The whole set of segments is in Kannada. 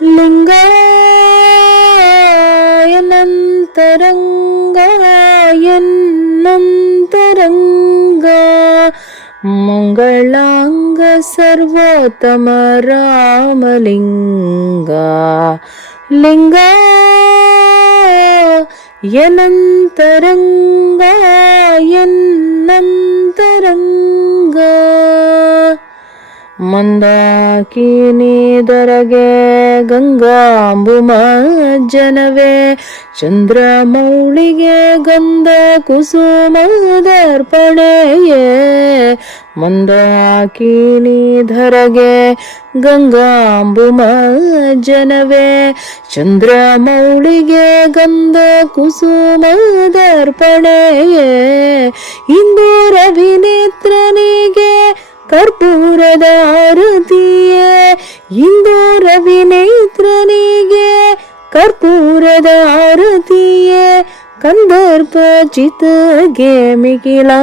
ಲಿಂಗಾಯನಂತರಂಗಾಯನ್ನಂತರಂಗ ಮಂಗಳಾಂಗ ಸರ್ವೋತ್ತಮ ರಾಮಲಿಂಗ ಲಿಂಗ ಯನಂತರಂಗಾಯನ್ನಂತರಂಗ ಮಂದಾಕಿನಿ ದರಗೆ ಗಂಗಾಂಬುಮ ಜನವೇ ಚಂದ್ರಮೌಳಿಗೆ ಗಂಧ ಕುಸುಮದರ್ಪಣೆಯೇ ಮಂದಾಕಿನಿ ಧರಗೆ ಗಂಗಾಂಬುಮ ಜನವೇ ಚಂದ್ರಮೌಳಿಗೆ ಗಂಧ ಕುಸುಮದರ್ಪಣೆಯೇ ಇಂದೂರಭಿನೇತ್ರನಿಗೆ ಕರ್ಪೂರದ ಆರತಿಯೇ ಇಂದೂರವಿನೇತ್ರನಿಗೆ ಕರ್ಪೂರದ ಆರತಿಯೇ ಕಂದರ್ಪ ಚಿತಗೆ ಮಿಗಿಲಾಪೇಕ್ಷೆಯೇ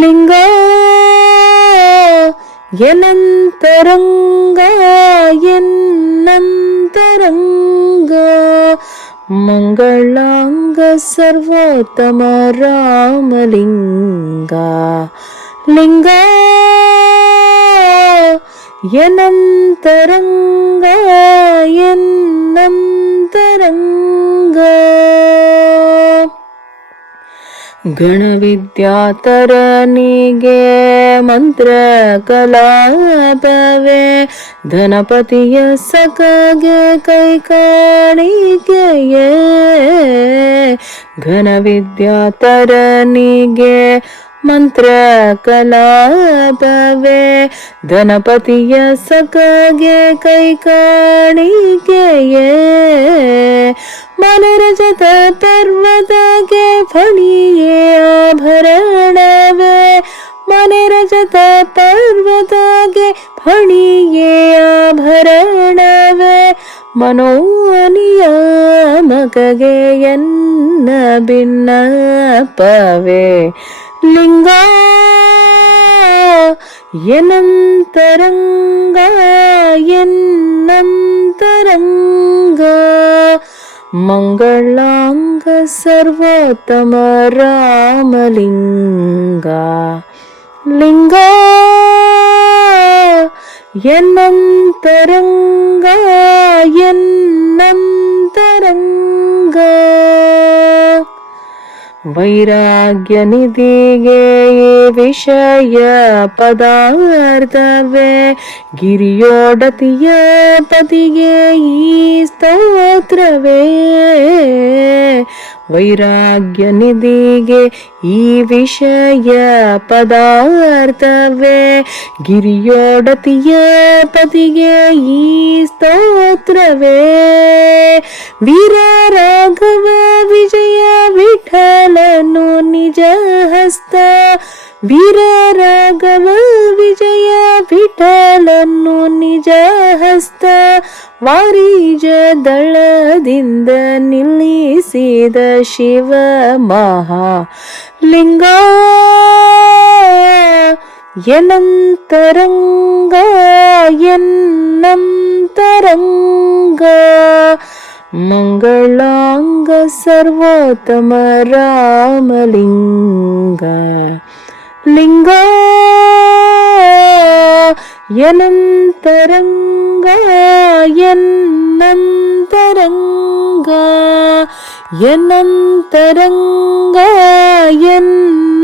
ಲಿಂಗ ಯನಂತರಂಗ ಯನ್ನಂತರಂಗ ಮಂಗಳಾಂಗ ಸರ್ವೋತ್ತಮ ರಾಮಲಿಂಗ ಲಿಂಗ ಯನಂತರಂಗ ಯನ್ನಂತರಂಗ ಗಣವಿದ್ಯಾತರನಿಗೆ ಮಂತ್ರ ಕಲಾಪವೇ ಧನಪತಿಯ ಸಖಗೆ ಕೈಕಾಣಿಕೆಯೇ ಘನವಿದ್ಯಾತರನಿಗೆ ಮಂತ್ರ ಕಲಾಪವೇ ಧನಪತಿಯ ಸಖಗೆ ಕೈಕಾಣಿಕೆಯೇ ಮನರಜತ ಪರ್ವತಗೆ ಫಣಿಯೇ ಆಭರಣವೇ ಮನರಜತ ಪರ್ವತಗೆ ಫಣಿಯೇ ಆಭರಣವೇ ಮನೋನಿಯಾಮಕಗೆ ಎನ್ನ ಭಿನ್ನಪವೇ ಲಿಂಗ ಯನಂತರಂಗ ಯನ್ನಂತರಂಗ ಮಂಗಳಾಂಗ ಸರ್ವೋತ್ತಮ ರಾಮಲಿಂಗ ಲಿಂಗ ಯನಂತರಂಗ ಯನ್ನಂತರಂಗ ವೈರಾಗ್ಯ ನಿಧಿಗೆ ವಿಷಯ ಪದಾರ್ಥವೇ ಗಿರಿಯೋಡತಿಯ ಪತಿಗೆ ಈ ಸ್ತೋತ್ರವೇ ವೈರಾಗ್ಯ ನಿಧಿಗೆ ಈ ವಿಷಯ ಪದಾರ್ಥವೇ ಗಿರಿಯೋಡತಿಯ ಪತಿಗೆ ಈ ಸ್ತೋತ್ರವೇ ವೀರ ರಾಘವ ವಿಜಯ ವಿಠಲನು ನಿಜ ಹಸ್ತ ವೀರ ರಾಘವ ವಿಜಯ ವಿಠಲನು ನಿಜ ಹಸ್ತ ವಾರಿಜ ದಳದಿಂದ ನಿಲ್ಲಿಸಿದ ಶಿವ ಮಹಾಲಿಂಗ ಯನಂತರಂಗ ಯನ್ನಂತರಂಗ ಮಂಗಳಾಂಗ ಸರ್ವೋತ್ತಮ ರಾಮಲಿಂಗ ಲಿಂಗ ಯನಂತರಂಗ ಯನ್ನಂತರಂಗ ಯನಂತರಂಗ ಯನ್ನಂತರಂಗ